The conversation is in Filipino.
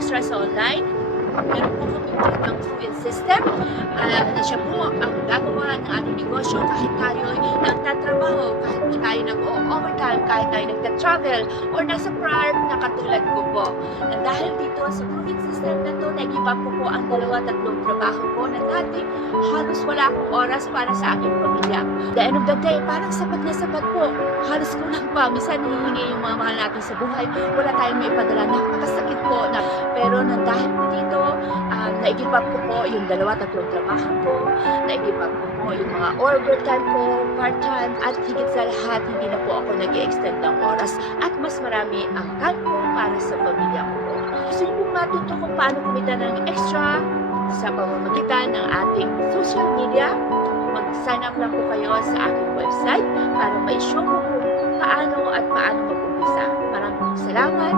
extra sa online. Meron po kami ng Fluid System na siya po ang gagawa ng ating negosyo kahit tayo nagtatrabaho, kahit po tayo nag-overtime, kahit tayo nagta-travel, or nasa farm na katulad ko po. And dahil dito sa Fluid System na to, nag-give up ko po ang 2-3 trabaho ko na dati halos wala akong oras para sa aking pamilya. The end of the day, parang sapat na sapat po. Halos kulang pa. Minsan hihingi yung mga mahal natin sa buhay. Wala tayong may ipadala. Napakasakit po. Pero dahil po dito, na-give up ko po yung 2-3 trabaho ko. Na-give up ko po yung mga overtime ko, part-time, at higit sa lahat, hindi na po ako nag-extend ng oras at mas marami ang time ko para sa pamilya ko po. Gusto niyo pong matuto kung paano kumita ng extra sa pamamagitan ng ating social media, mag-sign up lang po kayo sa aking website para ma-show mo kung paano at paano mag-umpisa. Maraming salamat!